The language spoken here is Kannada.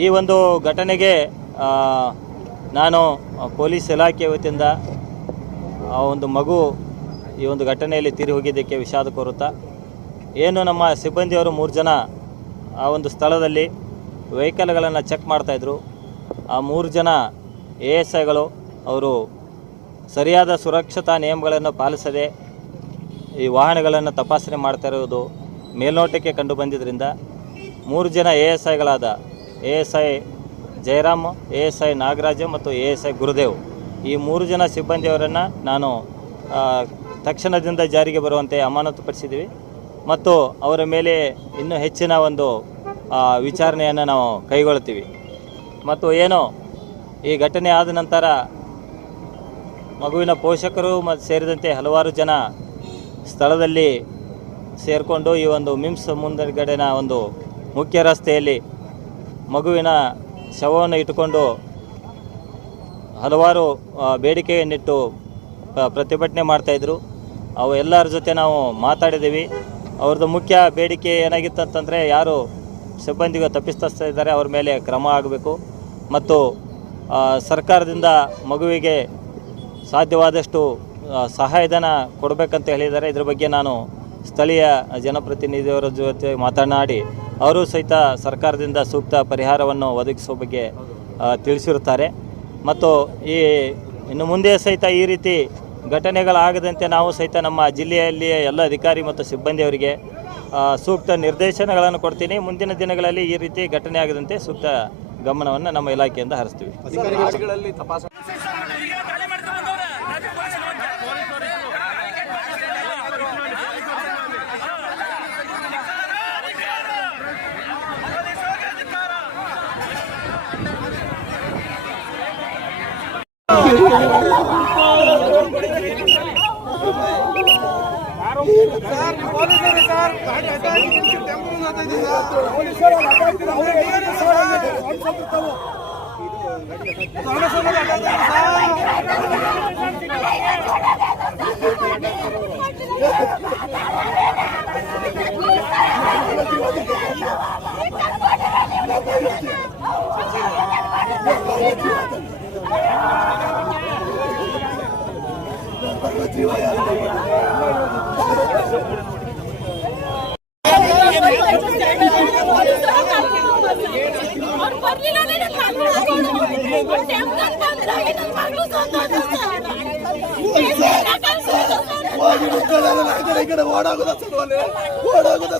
ಈ ಒಂದು ಘಟನೆಗೆ ನಾನು ಪೊಲೀಸ್ ಇಲಾಖೆ ವತಿಯಿಂದ ಆ ಒಂದು ಮಗು ಈ ಒಂದು ಘಟನೆಯಲ್ಲಿ ತೀರಿ ಹೋಗಿದ್ದಕ್ಕೆ ವಿಷಾದ ಕೋರುತ್ತಾ, ಏನು ನಮ್ಮ ಸಿಬ್ಬಂದಿಯವರು 3 ಜನ ಆ ಒಂದು ಸ್ಥಳದಲ್ಲಿ ವೆಹಿಕಲ್ಗಳನ್ನು ಚೆಕ್ ಮಾಡ್ತಾಯಿದ್ರು. ಆ 3 ಜನ ASIಗಳು ಅವರು ಸರಿಯಾದ ಸುರಕ್ಷತಾ ನಿಯಮಗಳನ್ನು ಪಾಲಿಸದೆ ಈ ವಾಹನಗಳನ್ನು ತಪಾಸಣೆ ಮಾಡ್ತಾ ಇರುವುದು ಮೇಲ್ನೋಟಕ್ಕೆ ಕಂಡು ಬಂದಿದ್ದರಿಂದ 3 ಜನ ASIಗಳಾದ ASI ಜಯರಾಮ್, ASI ನಾಗರಾಜ ಮತ್ತು ASI ಗುರುದೇವ್, ಈ 3 ಜನ ಸಿಬ್ಬಂದಿಯವರನ್ನು ನಾನು ತಕ್ಷಣದಿಂದ ಜಾರಿಗೆ ಬರುವಂತೆ ಅಮಾನತುಪಡಿಸಿದ್ದೀವಿ ಮತ್ತು ಅವರ ಮೇಲೆ ಇನ್ನೂ ಹೆಚ್ಚಿನ ಒಂದು ವಿಚಾರಣೆಯನ್ನು ನಾವು ಕೈಗೊಳ್ತೀವಿ. ಮತ್ತು ಏನು ಈ ಘಟನೆ ಆದ ನಂತರ ಮಗುವಿನ ಪೋಷಕರು ಮತ್ತು ಸೇರಿದಂತೆ ಹಲವಾರು ಜನ ಸ್ಥಳದಲ್ಲಿ ಸೇರಿಕೊಂಡು ಈ ಒಂದು ಮಿಮ್ಸ್ ಮುಂದಗಡೆನ ಒಂದು ಮುಖ್ಯ ರಸ್ತೆಯಲ್ಲಿ ಮಗುವಿನ ಶವವನ್ನು ಇಟ್ಟುಕೊಂಡು ಹಲವಾರು ಬೇಡಿಕೆಯನ್ನಿಟ್ಟು ಪ್ರತಿಭಟನೆ ಮಾಡ್ತಾಯಿದ್ರು. ಅವು ಎಲ್ಲರ ಜೊತೆ ನಾವು ಮಾತಾಡಿದ್ದೀವಿ. ಅವ್ರದ್ದು ಮುಖ್ಯ ಬೇಡಿಕೆ ಏನಾಗಿತ್ತು ಅಂತಂದರೆ, ಯಾರು ಸಿಬ್ಬಂದಿಗೆ ತಪ್ಪಿಸ್ತಾ ಇದ್ದಾರೆ ಅವ್ರ ಮೇಲೆ ಕ್ರಮ ಆಗಬೇಕು ಮತ್ತು ಸರ್ಕಾರದಿಂದ ಮಗುವಿಗೆ ಸಾಧ್ಯವಾದಷ್ಟು ಸಹಾಯಧನ ಕೊಡಬೇಕಂತ ಹೇಳಿದ್ದಾರೆ. ಇದ್ರ ಬಗ್ಗೆ ನಾನು ಸ್ಥಳೀಯ ಜನಪ್ರತಿನಿಧಿಯವರ ಜೊತೆ ಮಾತನಾಡಿ ಅವರು ಸಹಿತ ಸರ್ಕಾರದಿಂದ ಸೂಕ್ತ ಪರಿಹಾರವನ್ನು ಒದಗಿಸುವ ಬಗ್ಗೆ ತಿಳಿಸಿರುತ್ತಾರೆ. ಮತ್ತು ಇನ್ನು ಮುಂದೆ ಸಹಿತ ಈ ರೀತಿ ಘಟನೆಗಳಾಗದಂತೆ ನಾವು ಸಹಿತ ನಮ್ಮ ಜಿಲ್ಲೆಯಲ್ಲಿಯ ಎಲ್ಲ ಅಧಿಕಾರಿ ಮತ್ತು ಸಿಬ್ಬಂದಿಯವರಿಗೆ ಸೂಕ್ತ ನಿರ್ದೇಶನಗಳನ್ನು ಕೊಡ್ತೀನಿ. ಮುಂದಿನ ದಿನಗಳಲ್ಲಿ ಈ ರೀತಿ ಘಟನೆ ಆಗದಂತೆ ಸೂಕ್ತ ಗಮನವನ್ನು ನಮ್ಮ ಇಲಾಖೆಯಿಂದ ಹರಿಸ್ತೀವಿ. ಓಡಾಗುದ